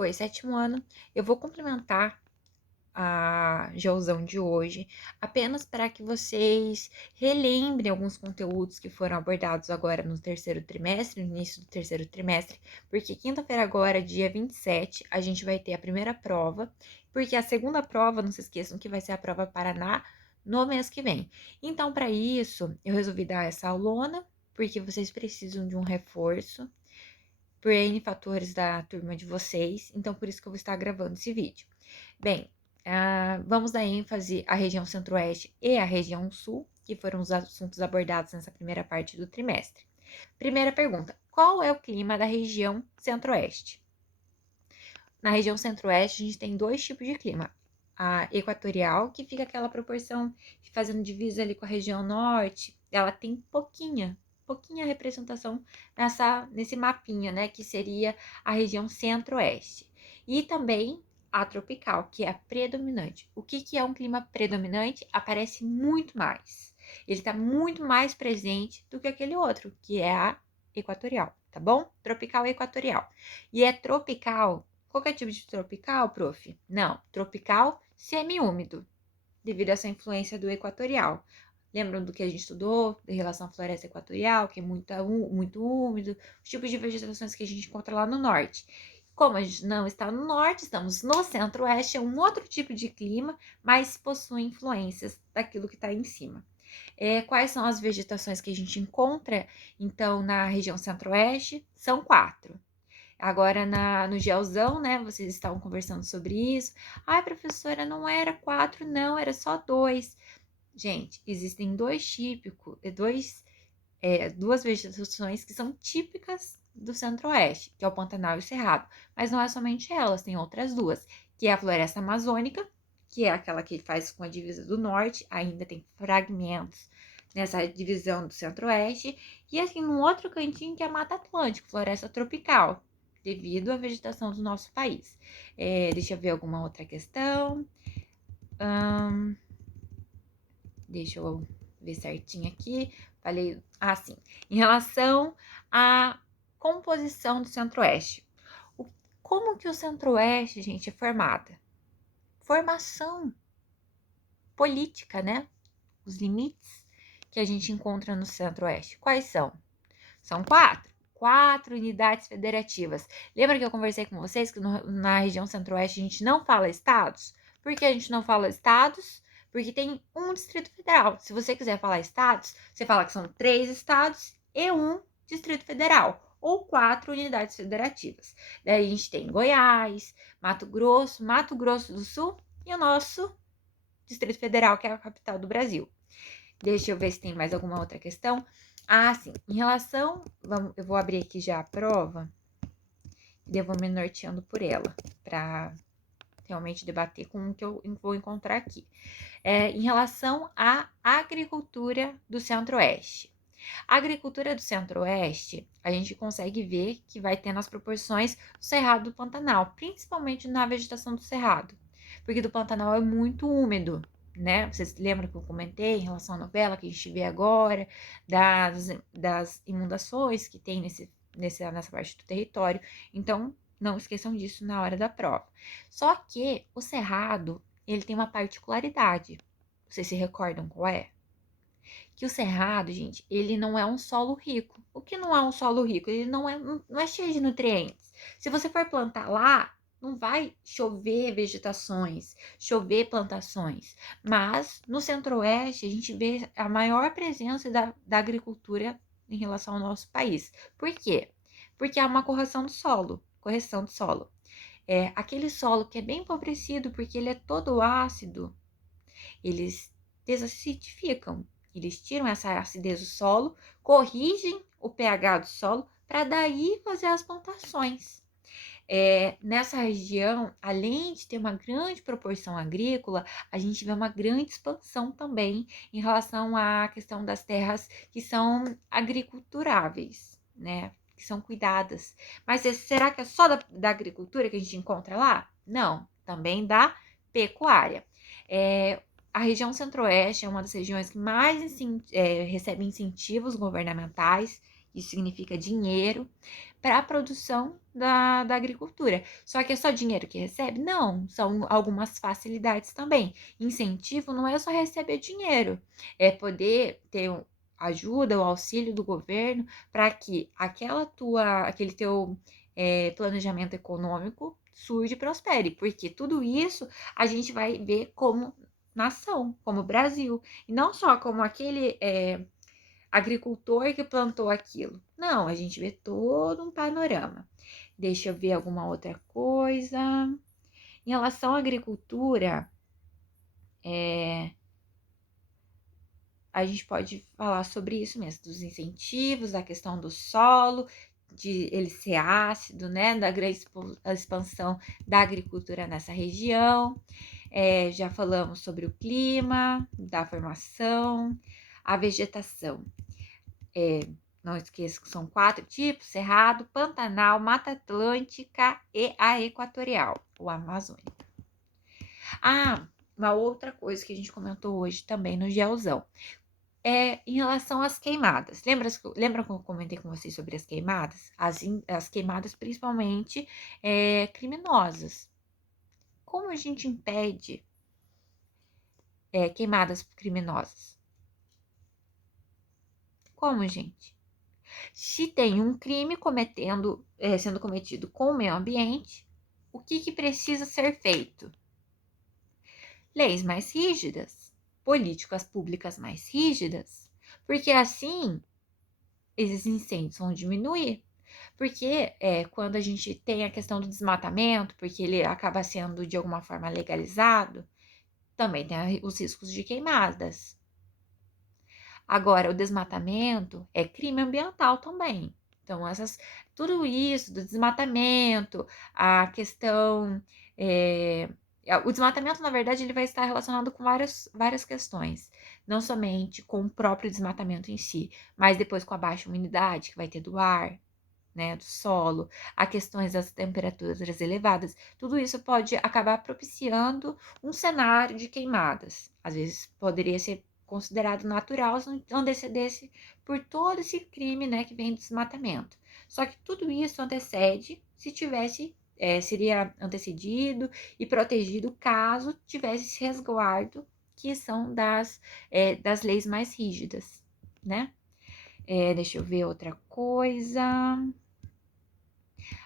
Oi, sétimo ano. Eu vou complementar a GEOzão de hoje, apenas para que vocês relembrem alguns conteúdos que foram abordados agora no terceiro trimestre, no início do terceiro trimestre, porque quinta-feira agora, dia 27, a gente vai ter a primeira prova, porque a segunda prova, não se esqueçam que vai ser a prova Paraná no mês que vem. Então, para isso, eu resolvi dar essa aulona, porque vocês precisam de um reforço por N fatores da turma de vocês, então por isso que eu vou estar gravando esse vídeo. Bem, vamos dar ênfase à região centro-oeste e à região sul, que foram os assuntos abordados nessa primeira parte do trimestre. Primeira pergunta: qual é o clima da região centro-oeste? Na região centro-oeste, a gente tem dois tipos de clima. A equatorial, que fica aquela proporção fazendo divisa ali com a região norte, ela tem pouquinha representação nesse mapinha, né, que seria a região centro-oeste. E também a tropical, que é a predominante. O que é um clima predominante? Aparece muito mais. Ele está muito mais presente do que aquele outro, que é a equatorial, tá bom? Tropical e equatorial. E é tropical. Qualquer tipo de tropical, prof? Não, tropical semiúmido, devido a essa influência do equatorial. Lembram do que a gente estudou em relação à floresta equatorial, que é muito úmido, os tipos de vegetações que a gente encontra lá no norte. Como a gente não está no norte, estamos no centro-oeste, é um outro tipo de clima, mas possui influências daquilo que está em cima. Quais são as vegetações que a gente encontra, então, na região centro-oeste? São 4. Agora, no GEOzão, né, vocês estavam conversando sobre isso. Ai, professora, não era 4, não, era só 2. Gente, existem duas vegetações que são típicas do centro-oeste, que é o Pantanal e o Cerrado. Mas não é somente elas, tem outras duas, que é a floresta amazônica, que é aquela que faz com a divisa do norte, ainda tem fragmentos nessa divisão do centro-oeste, e assim, num outro cantinho que é a Mata Atlântica, floresta tropical, devido à vegetação do nosso país. Deixa eu ver alguma outra questão. Deixa eu ver certinho aqui. Falei, sim. Em relação à composição do Centro-Oeste. Como que o Centro-Oeste, gente, é formada? Formação política, né? Os limites que a gente encontra no Centro-Oeste. Quais são? São 4. 4 unidades federativas. Lembra que eu conversei com vocês que na região centro-oeste a gente não fala estados? Por que a gente não fala estados? Porque tem um Distrito Federal. Se você quiser falar estados, você fala que são 3 estados e um Distrito Federal, ou 4 unidades federativas. Daí a gente tem Goiás, Mato Grosso do Sul e o nosso Distrito Federal, que é a capital do Brasil. Deixa eu ver se tem mais alguma outra questão. Sim. Em relação... eu vou abrir aqui já a prova. E eu vou me norteando por ela. Para realmente debater com o que eu vou encontrar aqui. Em relação à agricultura do Centro-Oeste. A agricultura do Centro-Oeste, a gente consegue ver que vai ter nas proporções do Cerrado do Pantanal. Principalmente na vegetação do Cerrado. Porque do Pantanal é muito úmido, né? Vocês lembram que eu comentei em relação à novela que a gente vê agora, das inundações que tem nessa parte do território. Então, não esqueçam disso na hora da prova. Só que o Cerrado, ele tem uma particularidade. Vocês se recordam qual é? Que o Cerrado, gente, ele não é um solo rico. O que não é um solo rico? Ele não é cheio de nutrientes. Se você for plantar lá, não vai chover vegetações, chover plantações. Mas no Centro-Oeste, a gente vê a maior presença da agricultura em relação ao nosso país. Por quê? Porque há uma correção do solo. Aquele solo que é bem empobrecido, porque ele é todo ácido, eles desacidificam. Eles tiram essa acidez do solo, corrigem o pH do solo para daí fazer as plantações. Nessa região, além de ter uma grande proporção agrícola, a gente vê uma grande expansão também em relação à questão das terras que são agriculturáveis, né? Que são cuidadas. Mas será que é só da agricultura que a gente encontra lá? Não, também da pecuária. A região centro-oeste é uma das regiões que mais recebe incentivos governamentais, isso significa dinheiro, para a produção da agricultura. Só que é só dinheiro que recebe? Não, são algumas facilidades também. Incentivo não é só receber dinheiro, é poder ter ajuda, o auxílio do governo para que aquele teu planejamento econômico surge e prospere, porque tudo isso a gente vai ver como nação, como Brasil, e não só como aquele agricultor que plantou aquilo. Não, a gente vê todo um panorama. Deixa eu ver alguma outra coisa. Em relação à agricultura, a gente pode falar sobre isso mesmo, dos incentivos, da questão do solo, de ele ser ácido, né, da grande expansão da agricultura nessa região. Já falamos sobre o clima, da formação, a vegetação. Não esqueça que são 4 tipos: Cerrado, Pantanal, Mata Atlântica e a Equatorial, ou Amazônica. Uma outra coisa que a gente comentou hoje também no GELzão. Em relação às queimadas. Lembra que eu comentei com vocês sobre as queimadas? As queimadas principalmente criminosas. Como a gente impede queimadas criminosas? Como, gente? Se tem um crime sendo cometido com o meio ambiente, o que precisa ser feito? Leis mais rígidas, políticas públicas mais rígidas, porque assim esses incêndios vão diminuir. Porque quando a gente tem a questão do desmatamento, porque ele acaba sendo de alguma forma legalizado, também tem os riscos de queimadas. Agora, o desmatamento é crime ambiental também. Então, tudo isso do desmatamento, a questão. O desmatamento, na verdade, ele vai estar relacionado com várias questões. Não somente com o próprio desmatamento em si, mas depois com a baixa umidade que vai ter do ar, né, do solo, a questões das temperaturas elevadas. Tudo isso pode acabar propiciando um cenário de queimadas. Às vezes poderia ser considerado natural se não antecedesse por todo esse crime, né, que vem do desmatamento. Só que tudo isso antecede se tivesse, seria antecedido e protegido caso tivesse esse resguardo que são das leis mais rígidas, né? Deixa eu ver outra coisa.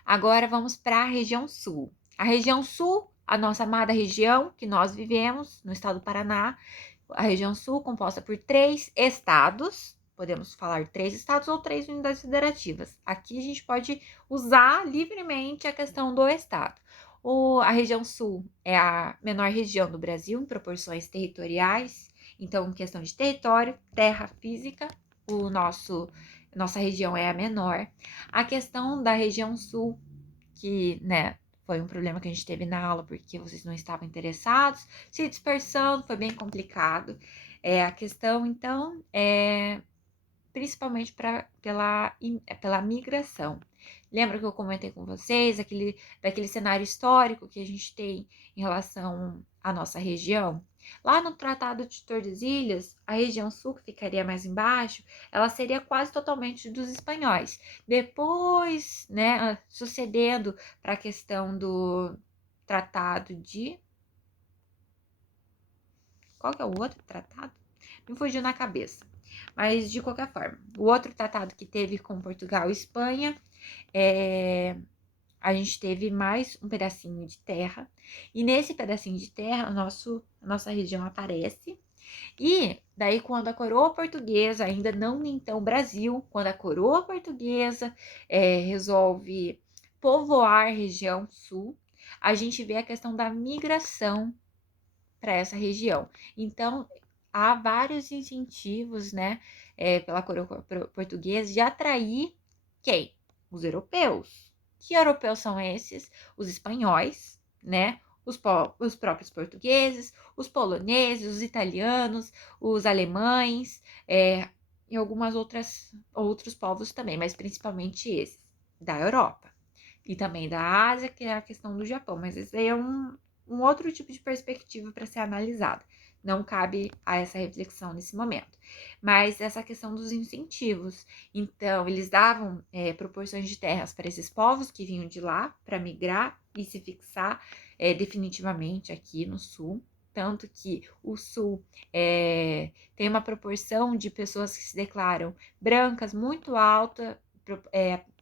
Agora vamos para a região sul. A região sul, a nossa amada região que nós vivemos no estado do Paraná, a região sul composta por 3 estados, podemos falar 3 estados ou 3 unidades federativas. Aqui a gente pode usar livremente a questão do estado. A região sul é a menor região do Brasil em proporções territoriais, então, em questão de território, terra física, nossa região é a menor. A questão da região sul, que, né, foi um problema que a gente teve na aula porque vocês não estavam interessados, se dispersando, foi bem complicado. A questão, então, principalmente pela migração. Lembra que eu comentei com vocês daquele cenário histórico que a gente tem em relação à nossa região? Lá no Tratado de Tordesilhas, a região sul, que ficaria mais embaixo, ela seria quase totalmente dos espanhóis. Depois, né, sucedendo para a questão do Tratado de... Qual que é o outro tratado? Me fugiu na cabeça. Mas, de qualquer forma, o outro tratado que teve com Portugal e Espanha, a gente teve mais um pedacinho de terra. E nesse pedacinho de terra, a nossa região aparece. E daí, quando a coroa portuguesa, ainda não então Brasil, quando a coroa portuguesa resolve povoar a região sul, a gente vê a questão da migração para essa região. Então, há vários incentivos, né, pela coroa portuguesa de atrair quem? Os europeus. Que europeus são esses? Os espanhóis, né? Os próprios portugueses, os poloneses, os italianos, os alemães, e outros povos também, mas principalmente esses, da Europa. E também da Ásia, que é a questão do Japão, mas esse aí é um outro tipo de perspectiva para ser analisada. não cabe a essa reflexão nesse momento. Mas essa questão dos incentivos. Então, eles davam proporções de terras para esses povos que vinham de lá para migrar e se fixar definitivamente aqui no sul. Tanto que o sul tem uma proporção de pessoas que se declaram brancas muito alta,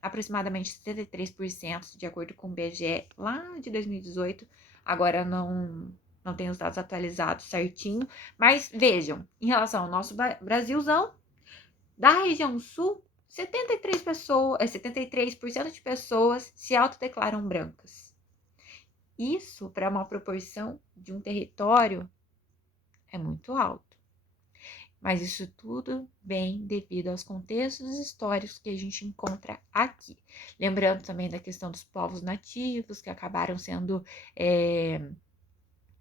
aproximadamente 73%, de acordo com o IBGE, lá de 2018. Agora não tem os dados atualizados certinho, mas vejam, em relação ao nosso Brasilzão, da região sul, 73% de pessoas se autodeclaram brancas. Isso, para uma proporção de um território, é muito alto. Mas isso tudo vem devido aos contextos históricos que a gente encontra aqui. Lembrando também da questão dos povos nativos, que acabaram sendo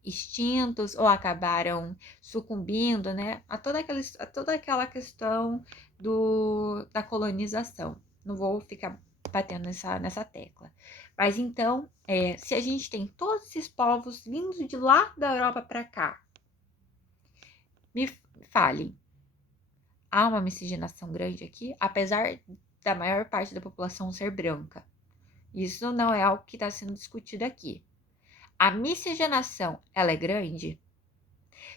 extintos ou acabaram sucumbindo, né, a toda aquela questão da colonização. Não vou ficar batendo nessa tecla. Mas então, se a gente tem todos esses povos vindos de lá da Europa para cá, me falem, há uma miscigenação grande aqui, apesar da maior parte da população ser branca. Isso não é algo que está sendo discutido aqui. A miscigenação, ela é grande?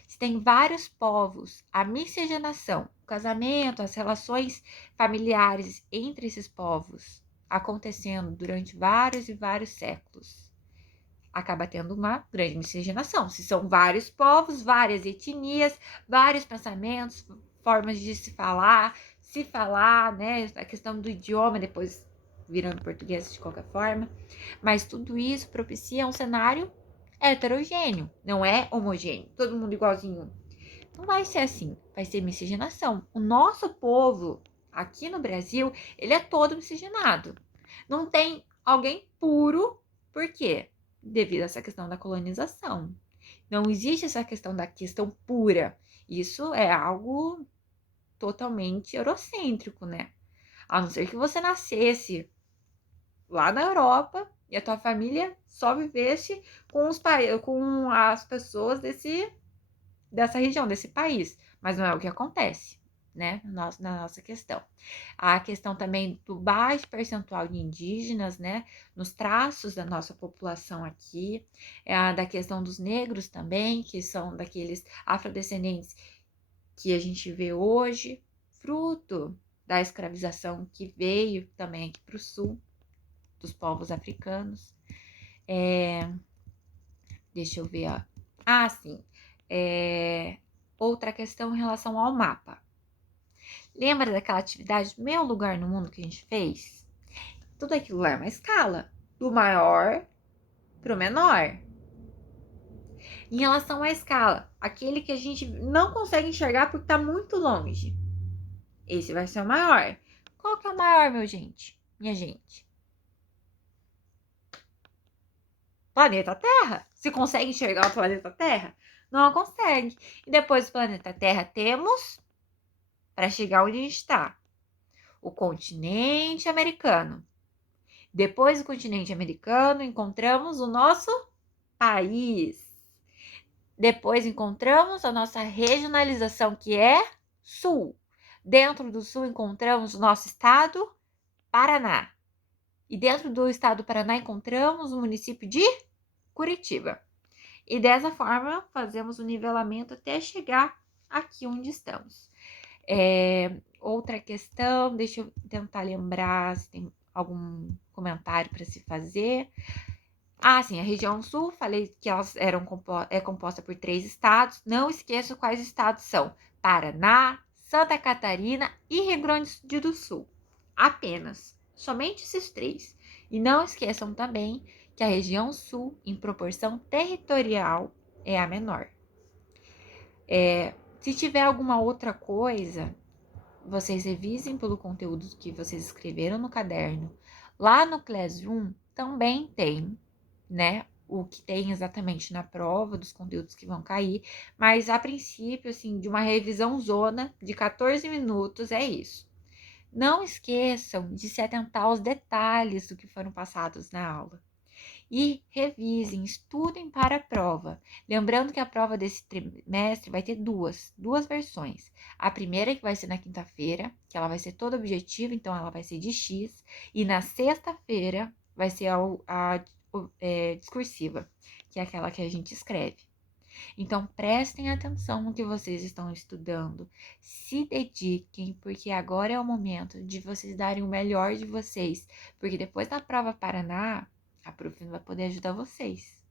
Se tem vários povos, a miscigenação, o casamento, as relações familiares entre esses povos acontecendo durante vários e vários séculos, acaba tendo uma grande miscigenação. Se são vários povos, várias etnias, vários pensamentos, formas de se falar, né? A questão do idioma, depois virando português de qualquer forma. Mas tudo isso propicia um cenário heterogêneo, não é homogêneo, todo mundo igualzinho. Não vai ser assim, vai ser miscigenação. O nosso povo, aqui no Brasil, ele é todo miscigenado. Não tem alguém puro, por quê? Devido a essa questão da colonização. Não existe essa questão da questão pura. Isso é algo totalmente eurocêntrico, né? A não ser que você nascesse lá na Europa e a tua família só vivesse com as pessoas dessa região, desse país. Mas não é o que acontece, né? Na nossa questão. A questão também do baixo percentual de indígenas, né? Nos traços da nossa população aqui. A da questão dos negros também, que são daqueles afrodescendentes que a gente vê hoje, fruto da escravização que veio também aqui para o sul, dos povos africanos. Deixa eu ver, ó. Ah, sim. Outra questão em relação ao mapa. Lembra daquela atividade Meu Lugar no Mundo que a gente fez? Tudo aquilo lá é uma escala, do maior para o menor. Em relação à escala, aquele que a gente não consegue enxergar porque está muito longe. Esse vai ser o maior. Qual que é o maior, minha gente? Planeta Terra. Você consegue enxergar o planeta Terra? Não consegue. E depois do planeta Terra temos, para chegar onde a gente está, o continente americano. Depois do continente americano, encontramos o nosso país. Depois encontramos a nossa regionalização, que é Sul. Dentro do Sul encontramos o nosso estado, Paraná. E dentro do estado do Paraná encontramos o município de Curitiba. E dessa forma fazemos o nivelamento até chegar aqui onde estamos. Outra questão, deixa eu tentar lembrar se tem algum comentário para se fazer. Ah, sim, a região sul, falei que elas é composta por 3 estados. Não esqueça quais estados são: Paraná, Santa Catarina e Rio Grande do Sul. Apenas, somente esses 3. E não esqueçam também que a região sul, em proporção territorial, é a menor. Se tiver alguma outra coisa, vocês revisem pelo conteúdo que vocês escreveram no caderno. Lá no Classroom também tem, né, o que tem exatamente na prova, dos conteúdos que vão cair, mas a princípio, assim, de uma revisão zona de 14 minutos é isso. Não esqueçam de se atentar aos detalhes do que foram passados na aula. E revisem, estudem para a prova. Lembrando que a prova desse trimestre vai ter duas versões. A primeira que vai ser na quinta-feira, que ela vai ser toda objetiva, então ela vai ser de X. E na sexta-feira vai ser a discursiva, que é aquela que a gente escreve. Então, prestem atenção no que vocês estão estudando, se dediquem, porque agora é o momento de vocês darem o melhor de vocês, porque depois da prova Paraná, a prof não vai poder ajudar vocês.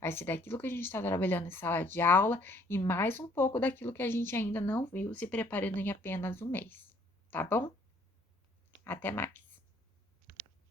Vai ser daquilo que a gente está trabalhando em sala de aula e mais um pouco daquilo que a gente ainda não viu se preparando em apenas um mês, tá bom? Até mais!